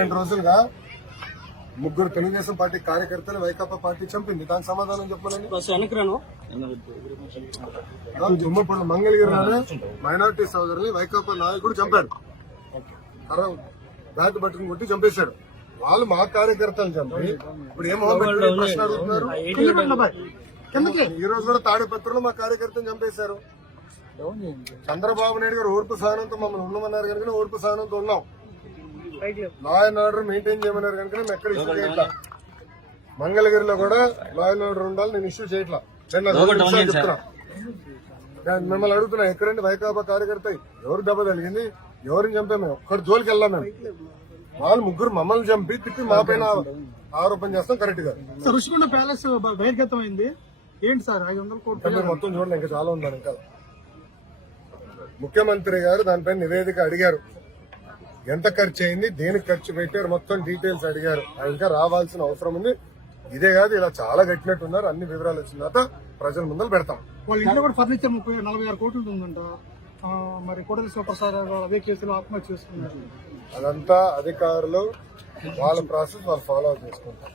రెండు రోజులుగా ముగ్గురు తెలుగుదేశం పార్టీ కార్యకర్తలు వైకాపా పార్టీ చంపింది. దానికి సమాధానం వెనక్రాను. దుమ్మపండు మంగళగిరిలోనే మైనార్టీ సోదరుని వైకాపా నాయకుడు చంపాడు. బ్యాట్ పట్టుకుని కొట్టి చంపేశాడు. వాళ్ళు మా కార్యకర్తలు చంపి ఇప్పుడు ఏం మొహం పెట్టుకుని ఈ ప్రశ్న అడుగుతున్నారు? ఈ రోజు కూడా తాడిపత్రులు మా కార్యకర్తను చంపేశారు. చంద్రబాబు నాయుడు గారు ఓర్పు సహనంతో మమ్మల్ని ఉండమన్నారు కనుక ఓర్పు సహనంతో ఉన్నాం. లా అండ్ ఆర్డర్ మెయింటైన్ చేయమన్నారు కనుక మేము ఎక్కడ ఇష్యూ చేయట్లా? మంగళగిరిలో కూడా లా అండ్ ఆర్డర్ ఉండాలి నేను ఇష్యూ చేయట్లా? నేను చెప్తున్నా. నేను మిమ్మల్ని అడుగుతున్నా ఎక్కడండి వైకాపా కార్యకర్త? ఎవరు దెబ్బ తగిలింది? ఎవరిని చంపా మేము? ఒక్కడి జోలికి వెళ్ళాం మేము. వాళ్ళు ముగ్గురు మమ్మల్ని చంపి తిప్పి మా పైన ఆరోపణ చేస్తాం కరెక్ట్గా. ఋషికొండ ప్యాలెస్ బహిర్గతం అయింది ఏంటి సార్? ఐదు వందల కోట్లు మొత్తం చూడండి ఇంకా చాలా ఉందని ఇంకా. ముఖ్యమంత్రి గారు దానిపైన నివేదిక అడిగారు. ఎంత ఖర్చు అయింది దేనికి ఖర్చు పెట్టారు మొత్తం డీటెయిల్స్ అడిగారు. ఇంకా రావాల్సిన అవసరం ఉంది. ఇదే కాదు ఇలా చాలా కట్టినట్టున్నారు. అన్ని వివరాలు వచ్చిన తర్వాత ప్రజల ముందర పెడతాం. వాళ్ళ ఇంట్లో కూడా ఫర్నిచర్ ముప్పై నలభై ఆరు కోట్లు ఉందంట. మరి కోడలి శివప్రసాద్ అదే కేసులో ఆత్మహత్య చేసుకున్నారు. అదంతా అధికారులు వాళ్ళ ప్రాసెస్ వాళ్ళు ఫాలో చేసుకుంటారు.